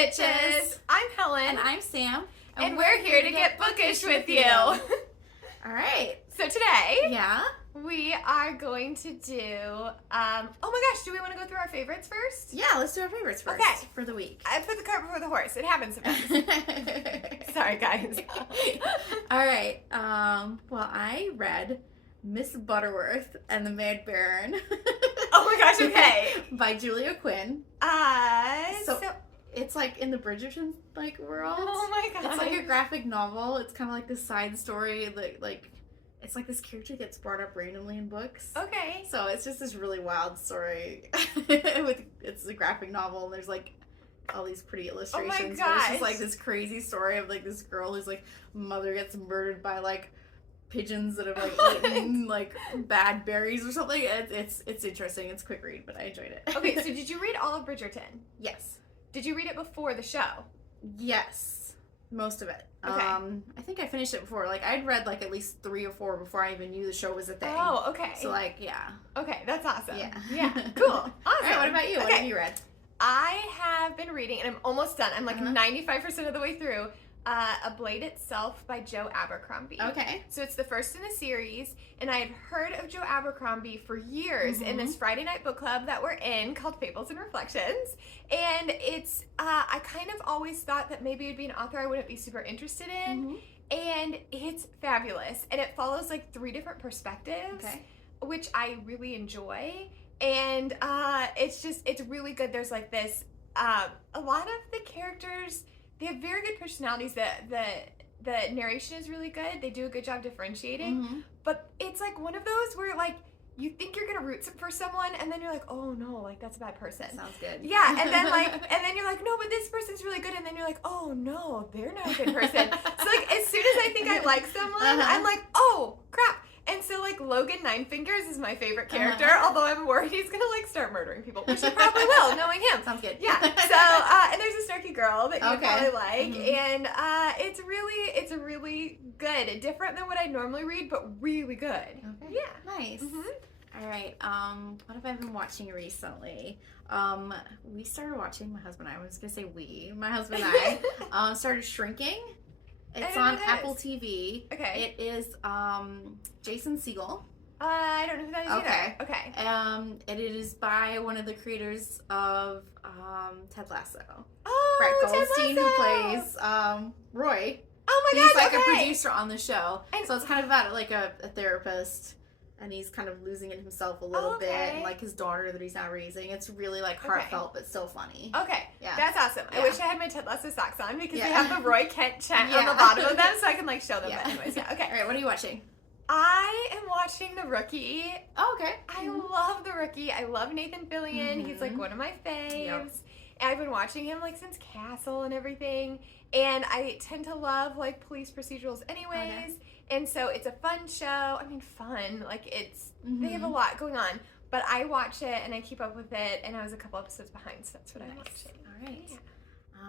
bitches! I'm Helen. And I'm Sam. And we're here to get bookish with you. All right. So today, Yeah. we are going to do, oh my gosh, do we want to go through our favorites first? Yeah, let's do our favorites first. Okay. For the week. I put the cart before the horse. It happens sometimes. Sorry, guys. All right. Well, I read Miss Butterworth and the Mad Baron. Oh my gosh, okay. By Julia Quinn. So it's like in the Bridgerton world. Oh my gosh. It's like a graphic novel. It's kind of like this side story. Like it's like this character gets brought up randomly in books. Okay. So it's just this really wild story. It's a graphic novel and there's like all these pretty illustrations. Oh my But it's gosh. just like this crazy story of like this girl whose like mother gets murdered by like pigeons that have like eaten like bad berries or something. It's interesting. It's a quick read, but I enjoyed it. Okay, so did you read all of Bridgerton? Yes. Did you read it before the show? Yes. Most of it. Okay. I think I finished it before. Like I'd read like at least 3 or 4 before I even knew the show was a thing. Oh, okay. So like, yeah. Okay, that's awesome. Yeah. Yeah. Cool. Awesome. All right, what about you? Okay. What have you read? I have been reading, and I'm almost done. I'm like Uh-huh. 95% of the way through. A Blade Itself by Joe Abercrombie. Okay. So it's the first in a series, and I had heard of Joe Abercrombie for years in this Friday night book club that we're in called Fables and Reflections. And it's, I kind of always thought that maybe it'd be an author I wouldn't be super interested in. And it's fabulous. And it follows like 3 different perspectives, which I really enjoy. And it's really good. There's like this, a lot of the characters, they have very good personalities. The narration is really good. They do a good job differentiating. But it's like one of those where like you think you're gonna root for someone, and then you're like, oh no, like that's a bad person. Sounds good. Yeah, and then you're like, no, but this person's really good, and then you're like, oh no, they're not a good person. So like as soon as I think I like someone, I'm like, oh crap. And so, like, Logan Ninefingers is my favorite character, although I'm worried he's gonna, like, start murdering people, which he probably will, knowing him. Sounds good. Yeah. So, and there's a snarky girl that you probably like, and it's really good. Different than what I normally read, but really good. Okay. Yeah. Nice. All right. What have I been watching recently? We started watching, my husband and I was gonna say we, my husband and I, started Shrinking. It's on Apple TV. Okay. It is Jason Segel. I don't know who that is either. Okay. And it is by one of the creators of Ted Lasso. Oh, Brett Ted Goldstein, Lasso. who plays Roy. Oh my He's god, like a producer on the show. So it's kind of about like a therapist, and he's kind of losing it himself a little bit, and like his daughter that he's now raising. It's really like heartfelt but still funny. Okay, yeah, that's awesome. Yeah. I wish I had my Ted Lasso socks on because they have the Roy Kent chant on the bottom of them, so I can like show them. But anyways, okay. All right, what are you watching? I am watching The Rookie. Oh, okay. I love The Rookie. I love Nathan Fillion. He's like one of my faves. Yep. And I've been watching him like since Castle and everything. And I tend to love like police procedurals anyways. And so it's a fun show. I mean, fun. Like it's, they have a lot going on. But I watch it and I keep up with it. And I was a couple episodes behind, so that's what I'm watching. All right. Yeah.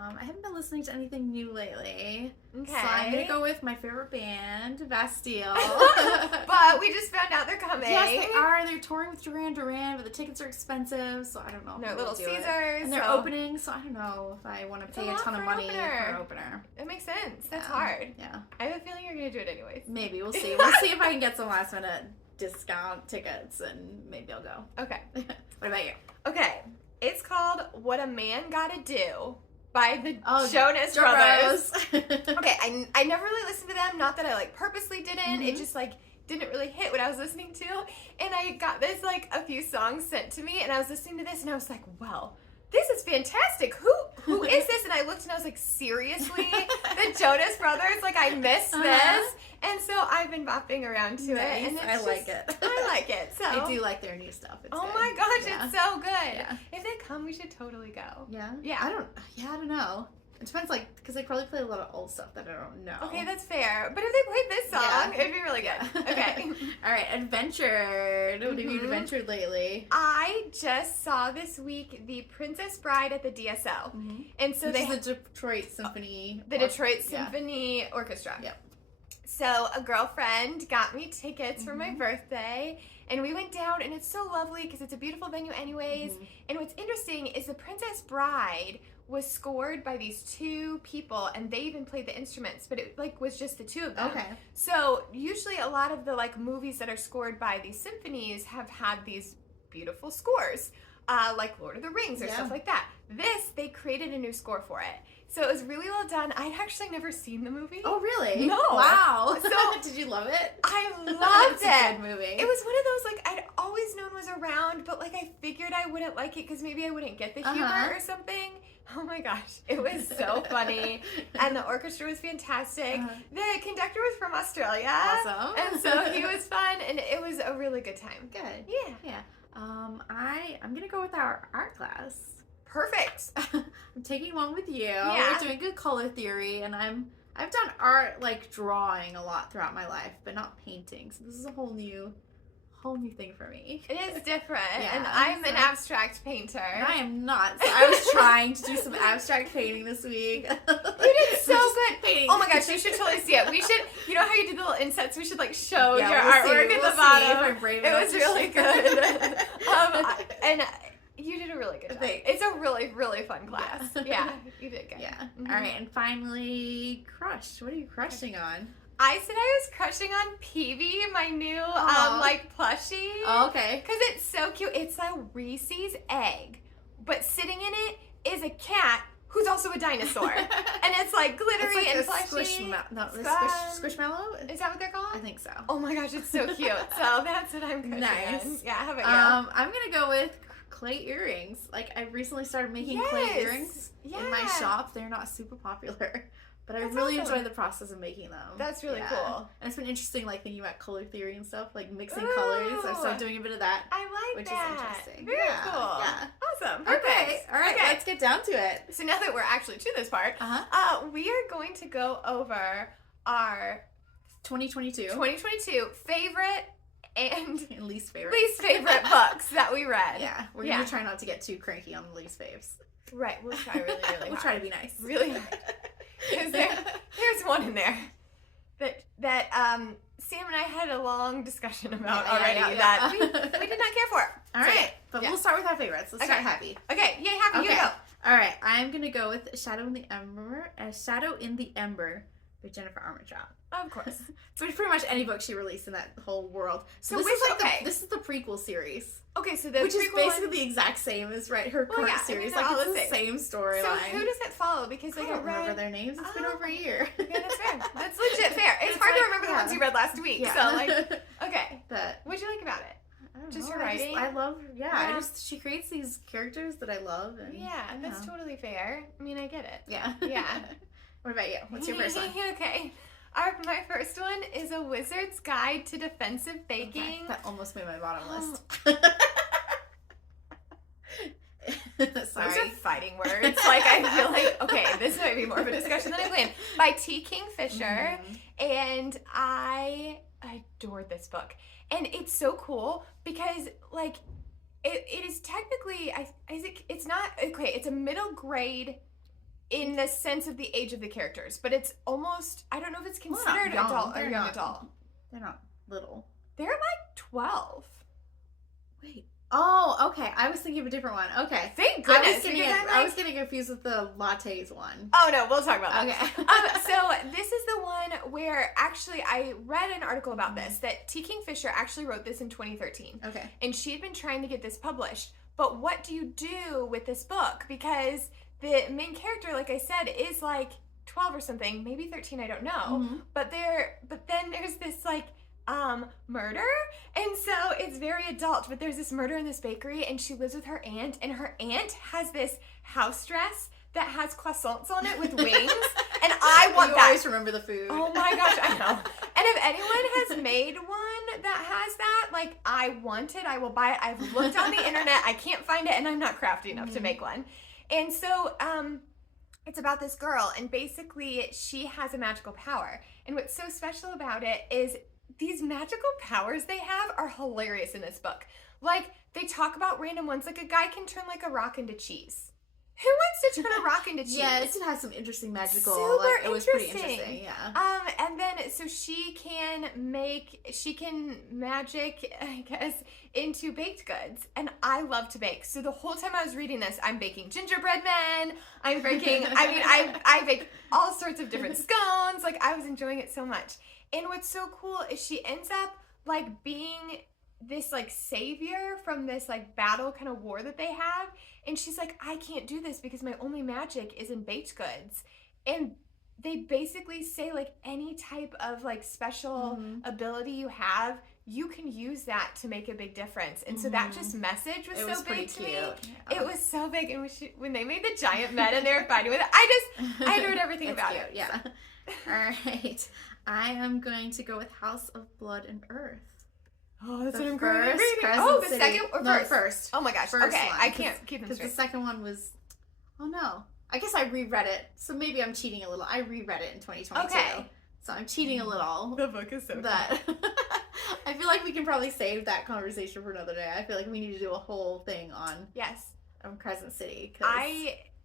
I haven't been listening to anything new lately. Okay. So I'm going to go with my favorite band, Bastille. But we just found out they're coming. Yes, they are. They're touring with Duran Duran, but the tickets are expensive, so I don't know. They're if Little we'll do it. Caesars. And they're opening, so I don't know if I want to pay a ton of money for an opener. It makes sense. That's hard. Yeah. I have a feeling you're going to do it anyways. Maybe. We'll see. We'll see if I can get some last minute discount tickets, and maybe I'll go. Okay. What about you? Okay. It's called What a Man Gotta Do by the Jonas Brothers. Okay, I never really listened to them. Not that I like purposely didn't. It just like didn't really hit what I was listening to. And I got this like a few songs sent to me, and I was listening to this, and I was like, well, this is fantastic. Who is this? And I looked and I was like, seriously? The Jonas Brothers? Like, I missed this. And so I've been bopping around to it. And it's like it. I like it. So I do like their new stuff. It's oh good. my gosh, Yeah. it's so good. Yeah. If they come, we should totally go. Yeah? Yeah. I don't know. It depends, like, because they probably play a lot of old stuff that I don't know. Okay, that's fair. But if they played this song, it'd be really good. Okay. All right, adventured. What have you adventured lately? I just saw this week The Princess Bride at the DSO. And so Which is the Detroit Symphony. The Detroit Symphony Orchestra. Yep. So a girlfriend got me tickets for my birthday, and we went down, and it's so lovely because it's a beautiful venue anyways. And what's interesting is The Princess Bride was scored by these two people, and they even played the instruments, but it like was just the two of them. Okay. So usually a lot of the like movies that are scored by these symphonies have had these beautiful scores, like Lord of the Rings or stuff like that. This, they created a new score for it. So it was really well done. I'd actually never seen the movie. Oh, really? No. Wow. So did you love it? I loved It's it. a good movie. It was one of those, like, I'd always known was around, but, like, I figured I wouldn't like it because maybe I wouldn't get the humor or something. Oh, my gosh. It was so funny. And the orchestra was fantastic. The conductor was from Australia. Awesome. And so he was fun, and it was a really good time. Good. Yeah. Yeah. I'm going to go with our art class. Perfect. I'm taking one with you. Yeah. We're doing good color theory, and I've done art, like drawing a lot throughout my life, but not painting. So this is a whole new thing for me. It is different. Yeah, And I'm an abstract painter. I am not. So I was trying to do some abstract painting this week. You did so good. Painting. Oh my gosh, you should totally see it. We should, you know how you did the little insets? We should like show your we'll artwork see. at We'll the bottom. see if I'm brave It enough was to really share. good. And you did a really good job. Thanks. It's a really, really fun class. Yeah, you did good. Yeah. All right, and finally, crush. What are you crushing on? I said I was crushing on Peavy, my new like plushie. Oh, okay. Because it's so cute. It's a Reese's egg, but sitting in it is a cat who's also a dinosaur. And it's like glittery It's like and a plushy. squishmallow? Is that what they're called? I think so. Oh my gosh, it's so cute. So that's what I'm crushing Nice. on. Yeah, how about I'm gonna go with clay earrings. Like, I recently started making clay earrings in my shop. They're not super popular, but I really enjoy the process of making them. That's really cool. And it's been interesting, like, thinking about color theory and stuff, like mixing colors. I started doing a bit of that. I like which that. is interesting. Very cool. Yeah. Awesome. Okay. Perfect. All right. Okay. Let's get down to it. So now that we're actually to this part, we are going to go over our 2022 favorite and least favorite books that we read. Yeah, we're gonna try not to get too cranky on the least faves. Right, we'll try really, really hard. We'll try to be nice. Really hard. Because there's one in there that Sam and I had a long discussion about already that we did not care for. All right, but we'll start with our favorites. Let's start happy. Okay, yay, happy. You go. All right, I'm gonna go with Shadow in the Ember by Jennifer Armentrout. Of course. So it's pretty much any book she released in that whole world. So this is like this is the prequel series. Okay, so the which is basically the exact same as her current series. Like it's the same storyline. So who does it follow? Because I don't remember their names. It's been over a year. Yeah, that's fair. That's legit fair. It's hard to remember the ones you read last week. Yeah. So like, okay. But what'd you like about it? I don't Just know. her writing. I love. Yeah. She creates these characters that I love. And, that's totally fair. I mean, I get it. Yeah. Yeah. What about you? What's your first one? Okay. My first one is A Wizard's Guide to Defensive Baking. Okay. That almost made my bottom list. Sorry. Those are fighting words. Like, I feel like, okay, this might be more of a discussion than I planned. By T. Kingfisher. And I adored this book. And it's so cool because, like, it is technically, it's not, okay, it's a middle grade in the sense of the age of the characters, but it's almost, I don't know if it's considered adult or young adult. They're not little. They're like 12. Wait. Oh, okay. I was thinking of a different one. Okay. Thank goodness. I was getting confused with the lattes one. Oh, no. We'll talk about that. Okay. So this is the one where actually I read an article about this, that T. Kingfisher actually wrote this in 2013. Okay. And she had been trying to get this published. But what do you do with this book? Because the main character, like I said, is like 12 or something, maybe 13, I don't know. Mm-hmm. But then there's this like murder, and so it's very adult, but there's this murder in this bakery, and she lives with her aunt, and her aunt has this house dress that has croissants on it with wings, and I want that. You always remember the food. Oh my gosh, I know. And if anyone has made one that has that, like, I want it, I will buy it. I've looked on the internet, I can't find it, and I'm not crafty enough to make one. And so, it's about this girl, and basically she has a magical power. And what's so special about it is these magical powers they have are hilarious in this book. Like, they talk about random ones, like a guy can turn like a rock into cheese. Who wants to turn a rock into cheese? Yeah, it did have some interesting magical. Super like, it was pretty interesting. interesting. Yeah. And then so she can magic, I guess, into baked goods, and I love to bake. So the whole time I was reading this, I'm baking gingerbread men. I'm baking. I bake all sorts of different scones. Like, I was enjoying it so much. And what's so cool is she ends up like being this like savior from this like battle kind of war that they have, and she's like, I can't do this because my only magic is in baked goods. And they basically say like any type of like special ability you have, you can use that to make a big difference. And so that just message was so big to me. Yeah. It was so big. And when they made the giant men and they were fighting with it, I adored everything about it. Yeah. All right. I am going to go with House of Blood and Earth. Oh, that's what I'm currently reading. The City. Second or first? No, first. Oh my gosh. First okay, one, I can't keep them straight. Because the second one was, oh no. I guess I reread it, so maybe I'm cheating a little. I reread it in 2022. Okay. So I'm cheating a little. The book is so good. I feel like we can probably save that conversation for another day. I feel like we need to do a whole thing on Crescent City.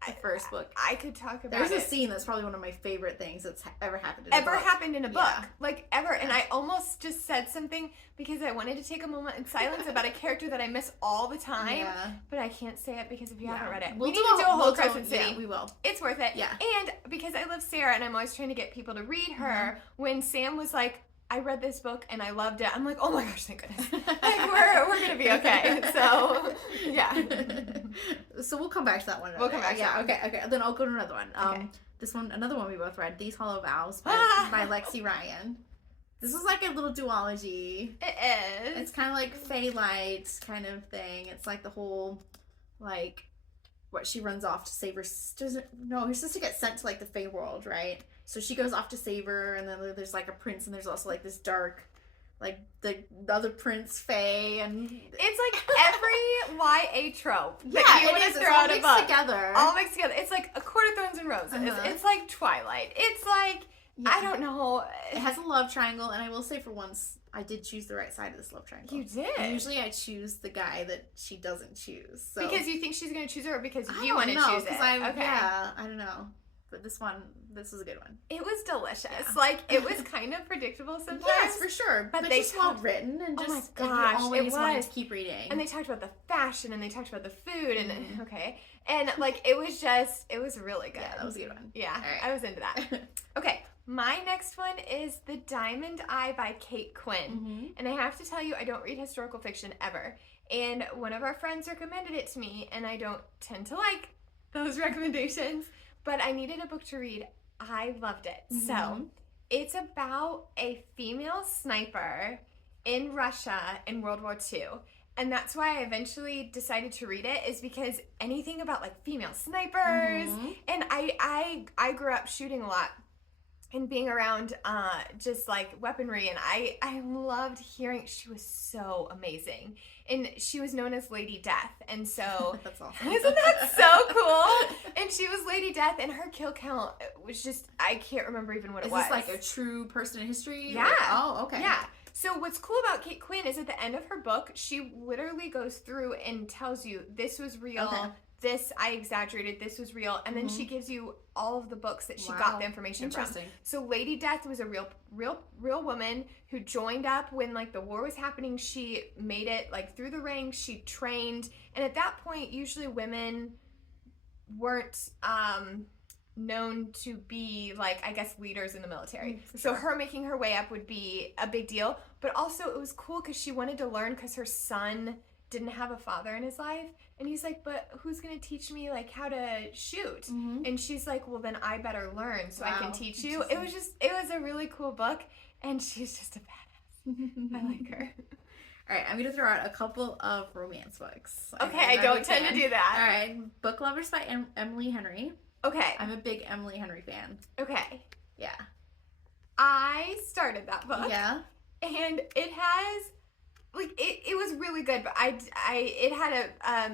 The first book. I could talk about There's a scene that's probably one of my favorite things that's ever happened in a book. Yeah. Like, ever. And I almost just said something because I wanted to take a moment in silence about a character that I miss all the time. Yeah. But I can't say it because if you haven't read it. We need to do a whole Crescent City. Yeah, we will. It's worth it. Yeah. And because I love Sarah and I'm always trying to get people to read her, when Sam was like, I read this book and I loved it, I'm like, oh my gosh, thank goodness. Like, we're going to be okay. So, yeah. So we'll come back to that one. We'll come back to that one. Okay. Then I'll go to another one. Okay. This one, another one we both read, These Hollow Vows by LEXI Ryan. This is like a little duology. It is. It's kind of like Fae Light kind of thing. It's like the whole, like, what she runs off to save her sister. No, her sister gets sent to like the Fae world, right? So she goes off to save her, and then there's like a prince, and there's also like this dark, like the other prince Fae, and it's like every YA trope that you want to throw out a book together. All mixed together. It's like A Court of Thorns and Roses. It's like Twilight. It's like I don't know. It has a love triangle, and I will say for once, I did choose the right side of this love triangle. You did. And usually, I choose the guy that she doesn't choose. So. Because you think she's going to choose her, or because you want to choose it? Okay. Yeah, I don't know. But this was a good one. It was delicious. Yeah. Like, it was kind of predictable sometimes. Yes, for sure. But they just well written and just, oh my gosh, you always wanted to keep reading. And they talked about the fashion and they talked about the food and and like it was really good. Yeah, that was a good one. Yeah, right. I was into that. Okay, my next one is The Diamond Eye by Kate Quinn. And I have to tell you, I don't read historical fiction ever. And one of our friends recommended it to me, and I don't tend to like those recommendations. But I needed a book to read. I loved it. So it's about a female sniper in Russia in World War II. And that's why I eventually decided to read it, is because anything about like female snipers. And I grew up shooting a lot and being around just like weaponry, and I loved hearing. She was so amazing, and she was known as Lady Death, and so that's awesome. Isn't that so cool? And she was Lady Death, and her kill count was just, I can't remember even what it was. Is this like a true person in history? Yeah. Oh, okay. Yeah. So what's cool about Kate Quinn is at the end of her book, she literally goes through and tells you this was real. Okay. This I exaggerated, this was real, and then she gives you all of the books that she got the information from. So Lady Death was a real woman who joined up when like the war was happening. She made it like through the ranks, she trained, and at that point usually women weren't known to be like, I guess, leaders in the military. So her making her way up would be a big deal, but also it was cool because she wanted to learn because her son didn't have a father in his life, and he's like, but who's gonna teach me like how to shoot? And she's like, well then I better learn so I can teach you. It was a really cool book, and she's just a badass. I like her. All right, I'm gonna throw out a couple of romance books. Okay, I don't tend to do that. All right, Book Lovers by Emily Henry. Okay, I'm a big Emily Henry fan. Okay, yeah, I started that book. Yeah, and it has. Like it was really good, but it had a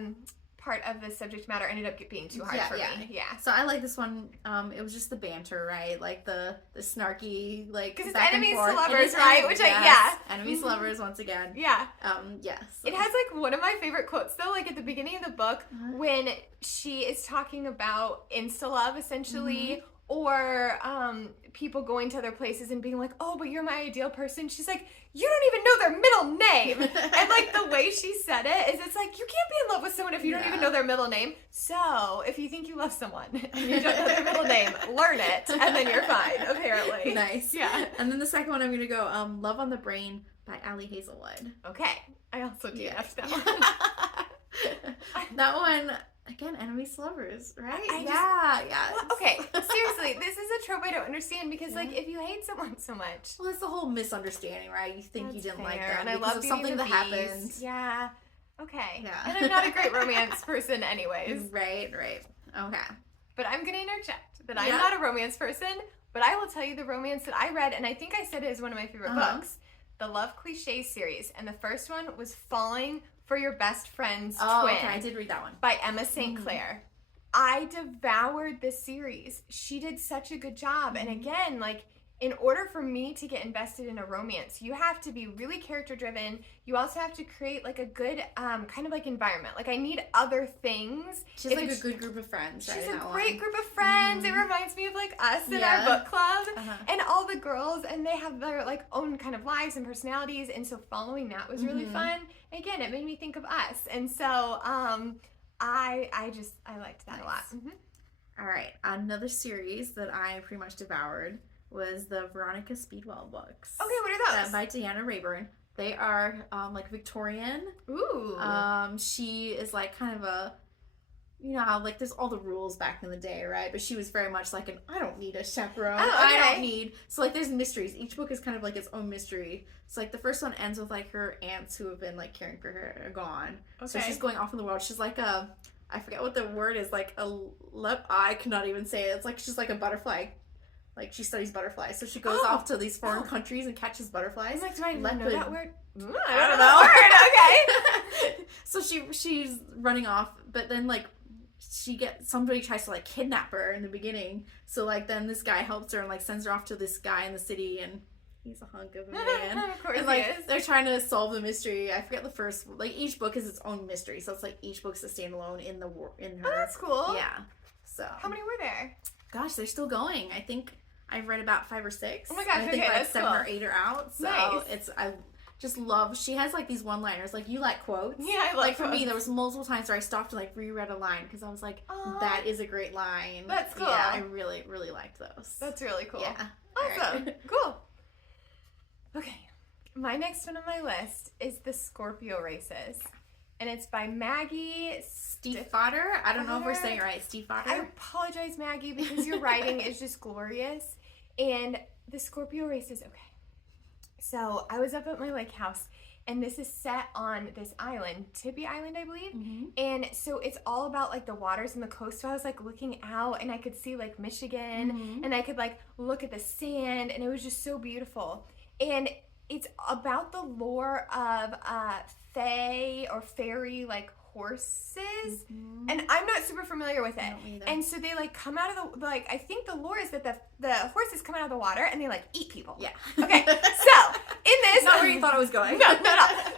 part of the subject matter ended up being too hard for me. Yeah. So I like this one. It was just the banter, right? Like the snarky, like, because it's enemies to lovers, right? Which enemies to lovers once again. Yeah. Yes. It has like one of my favorite quotes though, like at the beginning of the book when she is talking about insta love essentially. Or people going to other places and being like, oh, but you're my ideal person. She's like, you don't even know their middle name. And like the way she said it is, it's like, you can't be in love with someone if you don't even know their middle name. So if you think you love someone and you don't know their middle name, learn it and then you're fine, apparently. Nice. Yeah. And then the second one I'm going to go Love on the Brain by Ali Hazelwood. Okay. I also DNF'd that one. That one... Again, enemies to lovers, right? Well, okay, seriously, this is a trope I don't understand because, like, if you hate someone so much... Well, it's the whole misunderstanding, right? You think you didn't like them and I because love of something that happened. Yeah. Okay. Yeah. And I'm not a great romance person anyways. Right. Okay. But I'm going to interject that I'm not a romance person, but I will tell you the romance that I read, and I think I said it is one of my favorite books, the Love Cliché series. And the first one was Falling for Your Best Friend's Twin. Okay, I did read that one. By Emma St. Clair. I devoured this series. She did such a good job. And again, like, in order for me to get invested in a romance, you have to be really character driven. You also have to create like a good kind of like environment. Like I need other things. She's like a good group of friends. She's a great group of friends. It reminds me of like us in our book club and all the girls, and they have their like own kind of lives and personalities. And so following that was really fun. Again, it made me think of us. And so I liked that a lot. All right, another series that I pretty much devoured was the Veronica Speedwell books. Okay, what are those? By Deanna Rayburn. They are like Victorian. Ooh. She is like kind of a, you know how like there's all the rules back in the day, right? But she was very much like I don't need a chaperone. Oh, okay. I don't need. So like there's mysteries. Each book is kind of like its own mystery. So like the first one ends with like her aunts who have been like caring for her are gone. Okay. So she's going off in the world. She's like I forget what the word is, like I cannot even say it. It's like she's like a butterfly. Like she studies butterflies. So she goes off to these foreign countries and catches butterflies. I'm like, do I know that word? I don't know. Word, okay. So she's running off, but then like somebody tries to like kidnap her in the beginning. So like then this guy helps her and like sends her off to this guy in the city, and he's a hunk of a man. Of course, and like they're trying to solve the mystery. I forget the first. Like each book is its own mystery, so it's like each book's a standalone in her. Oh, that's cool. Yeah. So how many were there? Gosh, they're still going. I think I've read about 5 or 6. Oh my gosh, I think like that's 7 cool. or 8 are out. So nice. I just love. She has like these one-liners. Like you like quotes. Yeah, I love like quotes. For me, there was multiple times where I stopped and like reread a line because I was like, that is a great line. That's cool. Yeah, I really, really liked those. That's really cool. Yeah. Awesome. Cool. Okay. My next one on my list is the Scorpio races. And it's by Maggie Stiefvater. I don't know if we're saying it right. Stiefvater. I apologize, Maggie, because your writing is just glorious. And the Scorpio races, okay. So I was up at my lake house, and this is set on this island, Tibby Island, I believe. And so it's all about like the waters and the coast. So I was like looking out, and I could see like Michigan, and I could like look at the sand, and it was just so beautiful. And it's about the lore of fae or fairy like horses, and I'm not super familiar with it. And so they like come out of the I think the lore is that the horses come out of the water and they like eat people. Yeah. Okay. So in this, not where you thought it was going. No.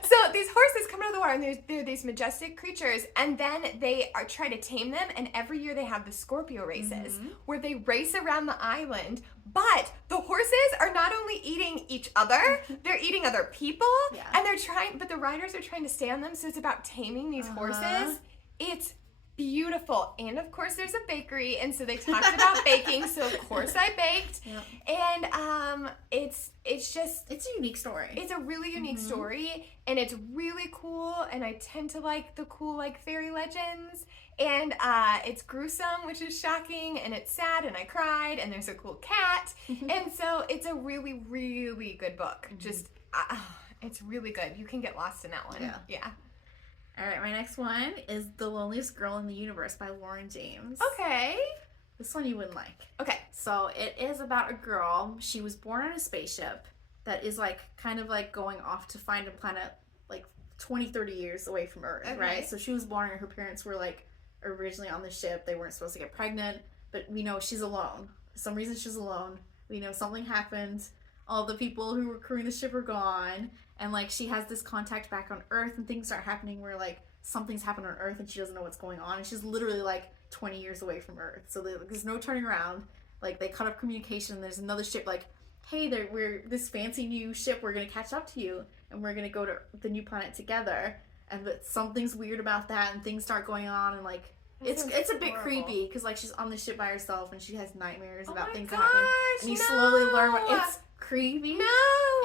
So these horses come out of the water, and they're these majestic creatures, and then they try to tame them. And every year they have the Scorpio races where they race around the island. But the horses are not only eating each other, they're eating other people, and but the riders are trying to stay on them. So it's about taming these horses. It's beautiful. And of course there's a bakery, and so they talked about baking, so of course I baked. And it's a unique story. It's a really unique story, and it's really cool, and I tend to like the cool like fairy legends. And it's gruesome, which is shocking, and it's sad, and I cried, and there's a cool cat. And so it's a really, really good book. Just it's really good. You can get lost in that one. Yeah. All right, my next one is The Loneliest Girl in the Universe by Lauren James. Okay. This one you wouldn't like. Okay. So it is about a girl. She was born on a spaceship that is like kind of like going off to find a planet like 20, 30 years away from Earth, right? So she was born and her parents were like originally on the ship. They weren't supposed to get pregnant, but we know she's alone. For some reason she's alone. We know something happened. All the people who were crewing the ship are gone, and like she has this contact back on Earth, and things start happening where like something's happened on Earth and she doesn't know what's going on, and she's literally like 20 years away from Earth. So there's no turning around. Like they cut off communication. There's another ship like, hey, we're this fancy new ship. We're gonna catch up to you, and we're gonna go to the new planet together. But something's weird about that, and things start going on, and like it's a bit creepy because like she's on the ship by herself and she has nightmares about things that happen, and you slowly learn what it's creepy. No,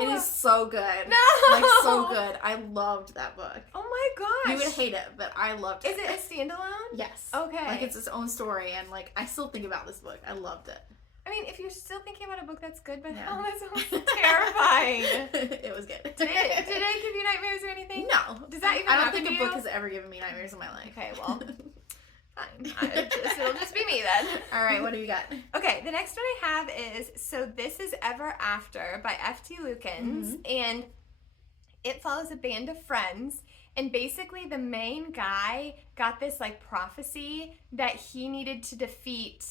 it is so good. No, like so good. I loved that book. Oh my gosh, you would hate it, but I loved it. Is it a standalone? Yes. Okay. Like it's its own story, and like I still think about this book. I loved it. I mean, if you're still thinking about a book that's good, but oh, that sounds terrifying. It was good. Did it give you nightmares or anything? No. Does that even I don't happen think to a you? book has ever given me nightmares in my life. Okay, well, fine. It'll just be me then. All right, what do you got? Okay, the next one I have is So This Is Ever After by F.T. Lukens, and it follows a band of friends. And basically the main guy got this like prophecy that he needed to defeat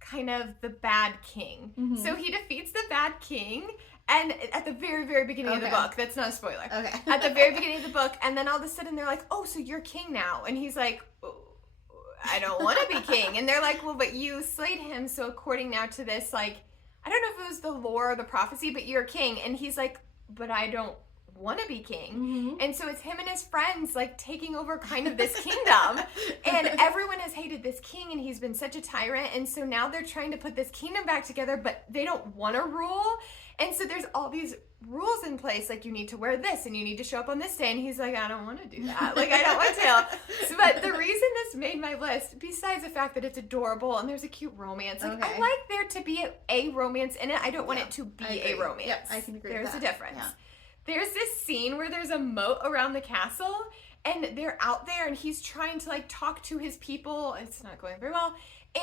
kind of the bad king. So he defeats the bad king, and at the very, very beginning of the book, that's not a spoiler. Okay. At the very beginning of the book, and then all of a sudden they're like, oh, so you're king now. And he's like, oh, I don't want to be king. And they're like, well, but you slayed him, so according now to this, like, I don't know if it was the lore or the prophecy, but you're king. And he's like, but I don't want to be king. And so it's him and his friends like taking over kind of this kingdom, and everyone has hated this king and he's been such a tyrant, and so now they're trying to put this kingdom back together, but they don't want to rule. And so there's all these rules in place, like you need to wear this and you need to show up on this day, and he's like, I don't want to do that, like I don't want to. So, but the reason this made my list, besides the fact that it's adorable and there's a cute romance, like I like there to be a romance in it. I don't want it to be a romance. Yep, I can agree with that. There's a difference. Yeah. There's this scene where there's a moat around the castle, and they're out there, and he's trying to like talk to his people. It's not going very well.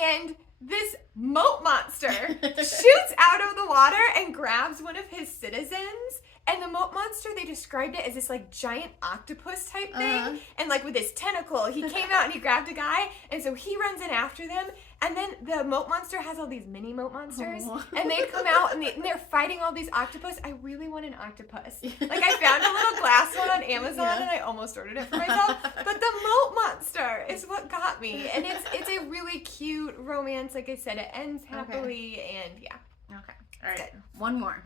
And this moat monster shoots out of the water and grabs one of his citizens. And the moat monster, they described it as this like giant octopus type thing. And like with his tentacle, he came out and he grabbed a guy. And so he runs in after them. And then the moat monster has all these mini moat monsters. And they come out and they're fighting all these octopus. I really want an octopus. Like I found a little glass one on Amazon and I almost ordered it for myself. But the moat monster is what got me. And it's a really cute romance. Like I said, it ends happily and yeah. Okay. All right. One more.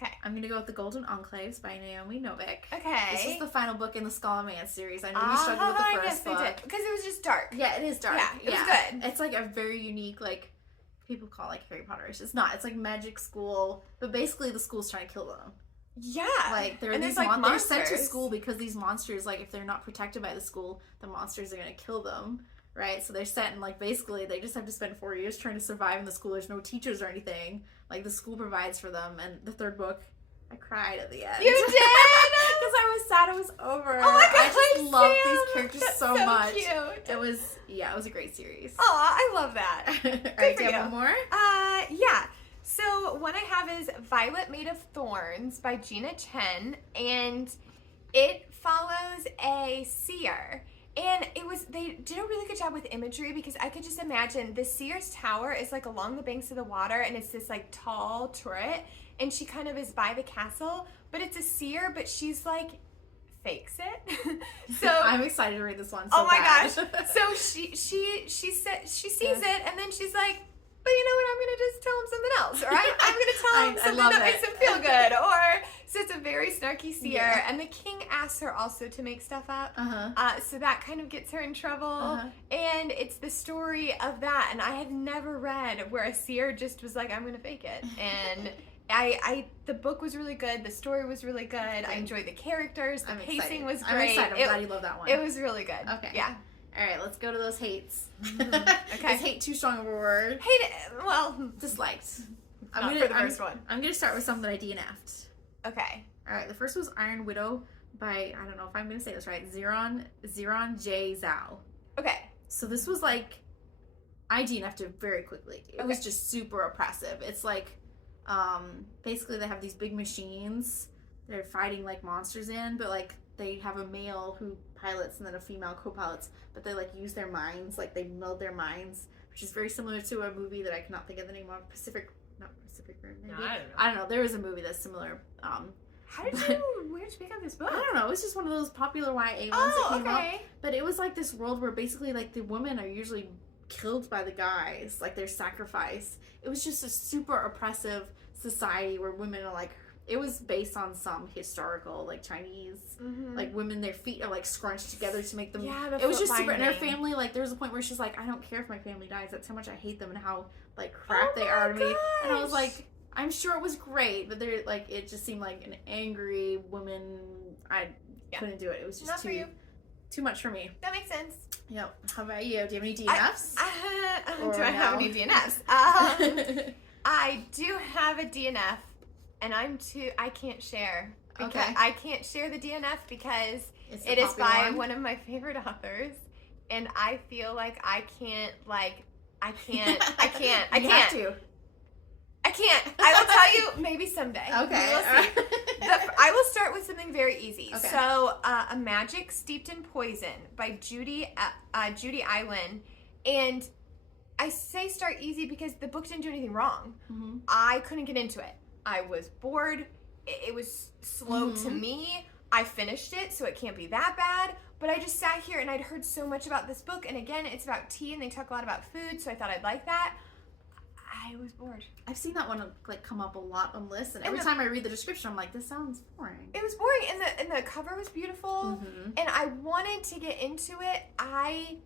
Okay. I'm going to go with The Golden Enclaves by Naomi Novik. Okay. This was the final book in the Skull Man series. I know you struggled with the first book. Because it was just dark. Yeah, it is dark. Yeah, it was good. It's like a very unique, like, people call it like Harry Potter-ish. It's not. It's like magic school, but basically the school's trying to kill them. Yeah. Like, they're these like they're sent to school because these monsters, like, if they're not protected by the school, the monsters are going to kill them. Right? So they're sent, and like basically they just have to spend 4 years trying to survive in the school. There's no teachers or anything. Like the school provides for them. And the third book, I cried at the end. You did? Because I was sad it was over. Oh my gosh, I just love these Sam. characters That's so much. Cute. It was a great series. Oh, I love that. All right, do you have one more? Yeah. So one I have is Violet Made of Thorns by Gina Chen, and it follows a seer. And they did a really good job with imagery, because I could just imagine the seer's tower is like along the banks of the water, and it's this like tall turret, and she kind of is by the castle, but it's a seer, but she's like fakes it. So I'm excited to read this one. Oh my gosh. So she sees it, and then she's like, but you know what, I'm gonna just tell him something else, or I'm gonna tell him something that makes him feel good, or so it's a very snarky seer, and the king asks her also to make stuff up, so that kind of gets her in trouble, and it's the story of that. And I had never read where a seer just was like, I'm gonna fake it, and the book was really good, the story was really good, I enjoyed the characters, the pacing was great. I'm excited. I'm glad you love that one. It was really good. Okay. Yeah. All right, let's go to those hates. Okay. Is hate too strong of a word? Hate it. Well, disliked. Not for the first one. I'm gonna start with something that I DNF'd. Okay. All right. The first was Iron Widow by, I don't know if I'm gonna say this right, Ziron J. Zhao. Okay. So this was like, I DNF'd it very quickly. It was just super oppressive. It's like, basically they have these big machines they're fighting like monsters in, but like they have a male who pilots and then a female co-pilots, but they like use their minds, like they meld their minds, which is very similar to a movie that I cannot think of the name of. Not Pacific Rim, maybe. No, I don't know. There was a movie that's similar. Where'd you pick up this book? I don't know. It was just one of those popular YA ones that came out. Okay. But it was like this world where basically like the women are usually killed by the guys, like they're sacrificed. It was just a super oppressive society where women are like, it was based on some historical like Chinese like women, their feet are like scrunched together to make them. Yeah, it was just super. And her family, like there was a point where she's like, I don't care if my family dies. That's how much I hate them and how like crap they are to me. And I was like, I'm sure it was great, but they're like, it just seemed like an angry woman. I couldn't do it. It was just too much for me. That makes sense. Yep. How about you? Do you have any DNFs? Do I have any DNFs? I do have a DNF, and I can't share. Okay. I can't share the DNF because it is by one of my favorite authors, and I feel like I can't. I can't. I will tell you maybe someday. Okay. We'll see. I will start with something very easy. Okay. So, A Magic Steeped in Poison by Judy Island. And I say start easy because the book didn't do anything wrong. I couldn't get into it. I was bored. It was slow to me. I finished it, so it can't be that bad. But I just sat here and I'd heard so much about this book. And again, it's about tea and they talk a lot about food, so I thought I'd like that. I was bored. I've seen that one like come up a lot on lists, and every time I read the description, I'm like, this sounds boring. It was boring, and the cover was beautiful, and I wanted to get into it. I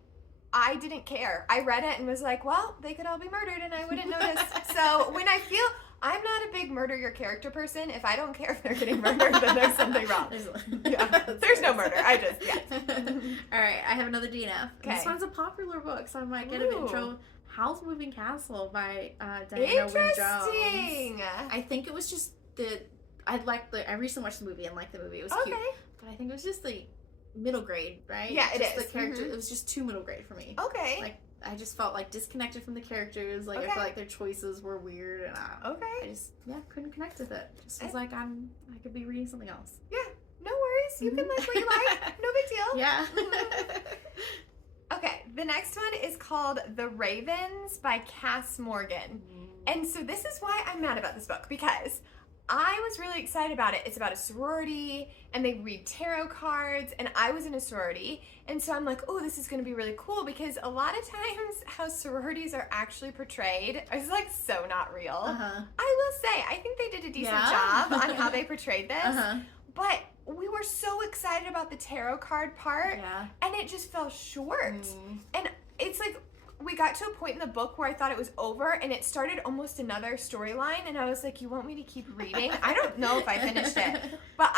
didn't care. I read it and was like, well, they could all be murdered, and I wouldn't notice. So when I feel I'm not a big murder your character person, if I don't care if they're getting murdered, then there's something wrong. There's no murder. All right, I have another DNF. Okay. This one's a popular book, so I might get an intro. House Moving Castle by Diana Wynne Jones. I think it was just I recently watched the movie and liked the movie. It was cute. But I think it was just the middle grade, right? Yeah, it is. The character, it was just too middle grade for me. Okay. Like, I just felt like disconnected from the characters. Like, I felt like their choices were weird, and I just couldn't connect with it. Just was like, I could be reading something else. Yeah, no worries. You can like what you like. No big deal. Yeah. Okay, the next one is called The Ravens by Cass Morgan. And so this is why I'm mad about this book, because I was really excited about it. It's about a sorority, and they read tarot cards, and I was in a sorority, and so I'm like, oh, this is going to be really cool, because a lot of times how sororities are actually portrayed is like so not real. I will say, I think they did a decent job on how they portrayed this, but we were so excited about the tarot card part, and it just fell short. And it's like, we got to a point in the book where I thought it was over, and it started almost another storyline, and I was like, you want me to keep reading? I don't know if I finished it, but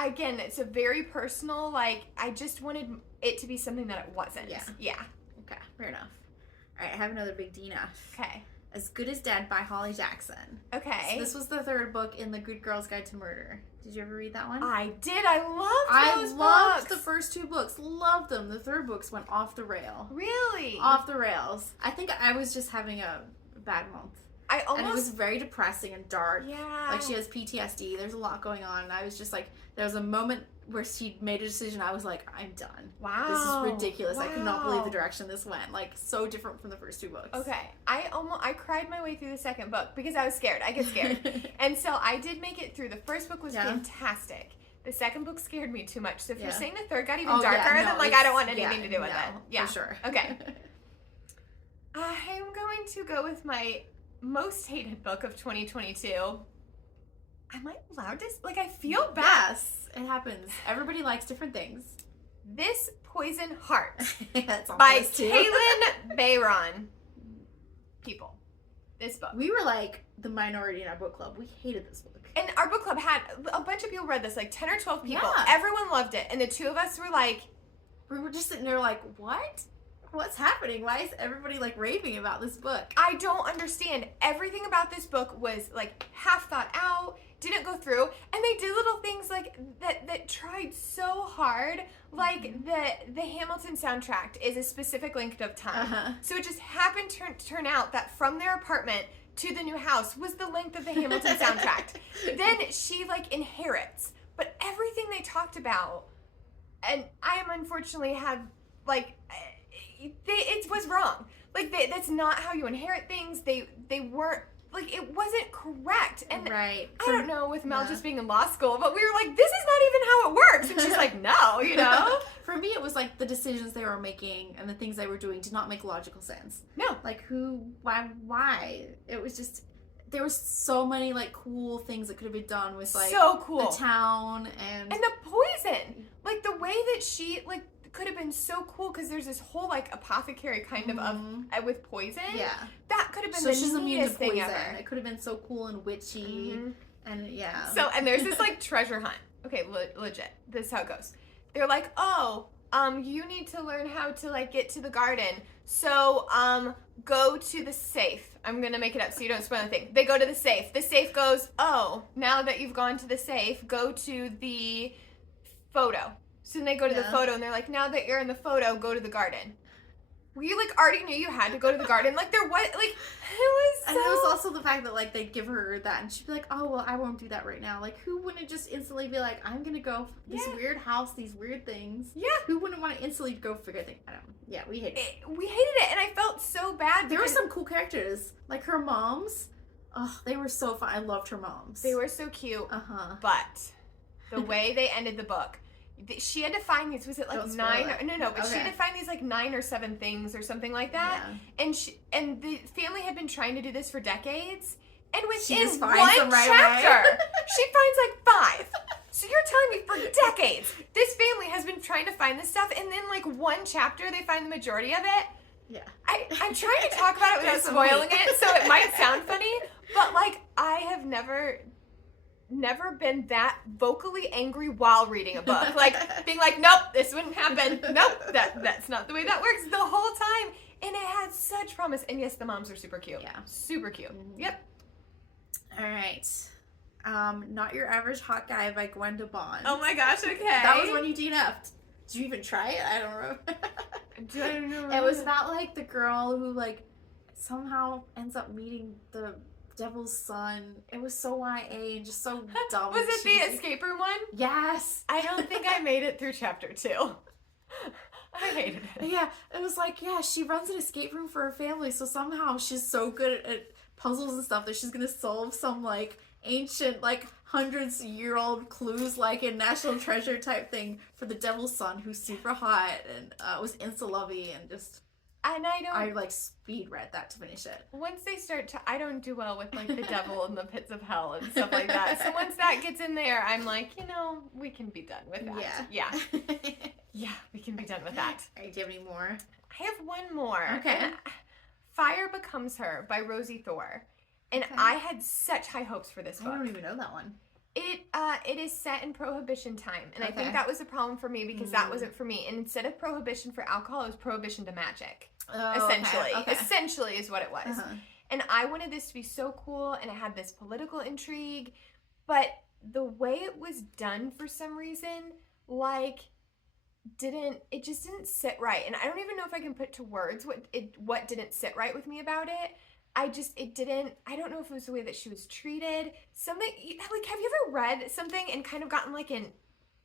again, it's a very personal, like, I just wanted it to be something that it wasn't. Yeah. Okay, fair enough. All right, I have another big DNF. Okay. As Good as Dead by Holly Jackson. Okay. So this was the third book in the Good Girl's Guide to Murder. Did you ever read that one? I did. I loved those books. I loved the first two books. Loved them. The third books went off the rail. Really? Off the rails. I think I was just having a bad month. And it was very depressing and dark. Yeah. Like, she has PTSD. There's a lot going on. And I was just like, there was a moment where she made a decision. I was like, I'm done. Wow. This is ridiculous. I could not believe the direction this went. Like, so different from the first two books. Okay. I cried my way through the second book because I was scared. I get scared. And so I did make it through. The first book was fantastic. The second book scared me too much. So if you're saying the third got even darker, then like I don't want anything to do with it. Yeah. For sure. Okay. I'm going to go with my most hated book of 2022. Am I allowed to? Like, I feel bad. Yes, it happens. Everybody likes different things. This Poison Heart by Kaylin Bayron. People. This book. We were like the minority in our book club. We hated this book. And our book club had a bunch of people read this, like 10 or 12 people. Yeah. Everyone loved it. And the two of us were like... We were just sitting there like, what? What's happening? Why is everybody like raving about this book? I don't understand. Everything about this book was like half thought out, didn't go through, and they did little things like that tried so hard. Like the Hamilton soundtrack is a specific length of time. So it just happened to turn out that from their apartment to the new house was the length of the Hamilton soundtrack. Then she like inherits, but everything they talked about and I am unfortunately have, like, it was wrong. Like, that's not how you inherit things. They weren't, like, it wasn't correct. And right. I don't know, with Mel just being in law school, but we were like, this is not even how it works. And she's like, no, you know? For me, it was like the decisions they were making and the things they were doing did not make logical sense. No. Like, why? It was just, there was so many, like, cool things that could have been done with, like, so cool. the town and the poison. Like, the way that she, like, could have been so cool, because there's this whole, like, apothecary kind of with poison. Yeah. That could have been so the she's neatest immune thing to poison. ever. It could have been so cool and witchy. And yeah. So, and there's this, like, treasure hunt. Okay, legit. This is how it goes. They're like, oh, you need to learn how to, like, get to the garden. So, go to the safe. I'm gonna make it up so you don't spoil anything. They go to the safe. The safe goes, oh, now that you've gone to the safe, go to the photo. So then they go to the photo, and they're like, now that you're in the photo, go to the garden. You, like, already knew you had to go to the garden. Like, there was, like, it was so... And it was also the fact that, like, they'd give her that, and she'd be like, oh, well, I won't do that right now. Like, who wouldn't just instantly be like, I'm gonna go this weird house, these weird things. Yeah. Who wouldn't want to instantly go figure things? I don't know. Yeah, we hated it. We hated it, and I felt so bad. There were some cool characters. Like, her moms. Oh, they were so fun. I loved her moms. They were so cute. Uh-huh. But the way they ended the book... She had to find these, was it like Don't 9? spoil it. No, but she had to find these like 9 or 7 things or something like that. Yeah. And the family had been trying to do this for decades. And She within just one finds them right chapter, away. she finds like 5. So you're telling me for decades, this family has been trying to find this stuff, and then like one chapter, they find the majority of it? Yeah. I'm trying to talk about it without spoiling it, so it might sound funny, but like I have never been that vocally angry while reading a book. Like, being like, nope, this wouldn't happen. Nope, that's not the way that works the whole time. And it had such promise. And yes, the moms are super cute. Yeah. Super cute. Yep. All right. Not Your Average Hot Guy by Gwenda Bond. Oh my gosh, okay. That was when you DNF'd. Did you even try it? I don't know. Do I know? It was about, like, the girl who, like, somehow ends up meeting the devil's son. It was so YA and just so dumb. Was it the escape room one? Yes. I don't think I made it through chapter 2. I hated it. Yeah, it was like, yeah, she runs an escape room for her family, so somehow she's so good at puzzles and stuff that she's gonna solve some, like, ancient, like, hundreds-year-old clues, like in National Treasure type thing for the devil's son, who's super hot and was insta-lovey and just... And I like speed read that to finish it. Once they start to, I don't do well with like the devil and the pits of hell and stuff like that. So once that gets in there, I'm like, we can be done with that. Yeah. Yeah, we can be done with that. All right, do you have any more? I have one more. Okay. And Fire Becomes Her by Rosie Thor. And I had such high hopes for this book. I don't even know that one. It is set in Prohibition time, and I think that was a problem for me because that wasn't for me. And instead of Prohibition for alcohol, it was Prohibition to magic. Essentially. Essentially is what it was. And I wanted this to be so cool, and it had this political intrigue, but the way it was done for some reason, like, it just didn't sit right. And I don't even know if I can put to words what didn't sit right with me about it. I don't know if it was the way that she was treated. Something, like, have you ever read something and kind of gotten, like, an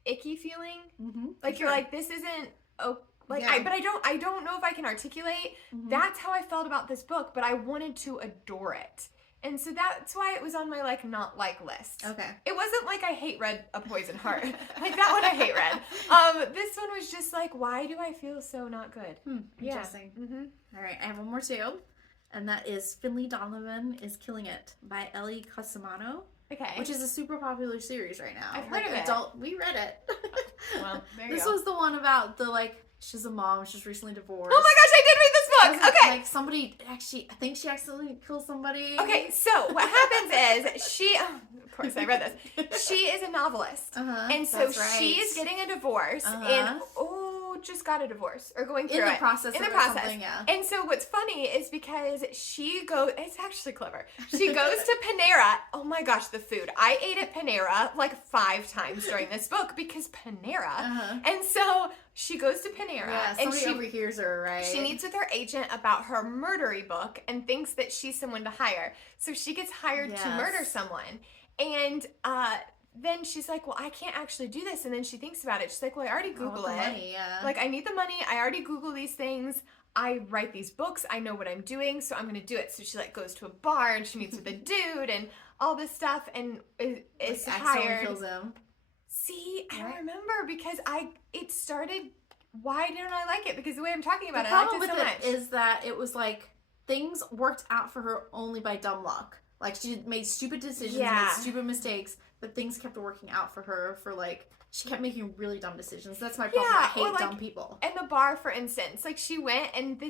icky feeling? Mm-hmm. Like, you're like, this isn't, but I don't know if I can articulate. Mm-hmm. That's how I felt about this book, but I wanted to adore it. And so that's why it was on my, like, not like list. Okay. It wasn't like I hate read A Poison Heart. Like, that one I hate read. This one was just like, why do I feel so not good? Interesting. Yeah. Mm-hmm. All right, I have one more too. And that is Finley Donovan is Killing It by Ellie Cosimano. Okay. Which is a super popular series right now. I've heard of it. We read it. Well, there you This go. was the one about the, like, she's a mom, she's recently divorced. Oh my gosh, I did read this book! Okay. Like, somebody, actually, I think she accidentally killed somebody. Okay, so what happens is of course I read this. She is a novelist. And so she is getting a divorce and just got a divorce or going through in the process. Yeah. And so what's funny is because it's actually clever. She goes to Panera. Oh my gosh, the food. I ate at Panera like 5 times during this book because Panera. And so she goes to Panera. Yeah, and somebody overhears her, right? She meets with her agent about her murdery book and thinks that she's someone to hire. So she gets hired to murder someone. And then she's like, well, I can't actually do this. And then she thinks about it. She's like, well, I already Google it. Money, yeah. Like, I need the money. I already Google these things. I write these books. I know what I'm doing, so I'm going to do it. So she, like, goes to a bar and she meets with a dude and all this stuff and is hired. Kills him. See, I don't remember because it started, why didn't I like it? Because the way I'm talking about the it, I liked problem it so with much. it is that it was like, things worked out for her only by dumb luck. Like, she made stupid decisions, made stupid mistakes, but things kept working out for her for, like, she kept making really dumb decisions. That's my problem. I hate dumb people. In the bar, for instance, like, she went and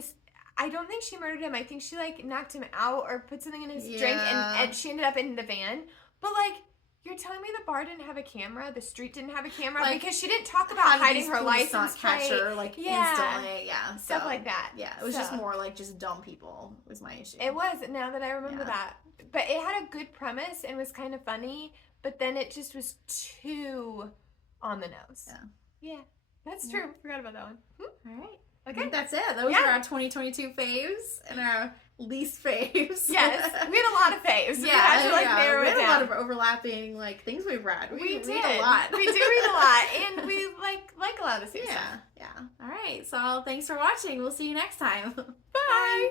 I don't think she murdered him. I think she, like, knocked him out or put something in his drink and she ended up in the van. But, like, you're telling me the bar didn't have a camera? The street didn't have a camera? Like, because she didn't talk about hiding her license plate. Catch her, like, instantly. Yeah. Stuff like that. Yeah. It was just more, like, just dumb people was my issue. It was, now that I remember that. But it had a good premise and was kind of funny, but then it just was too on the nose. Yeah. Yeah. That's true. Forgot about that one. All right. Okay. I think that's it. Those are our 2022 faves and our least faves. Yes. We had a lot of faves. We had to, like, narrow it down. We had a lot of overlapping, like, things we've read. We read a lot. We do read a lot. And we like a lot of the same stuff. Yeah. All right. So thanks for watching. We'll see you next time. Bye.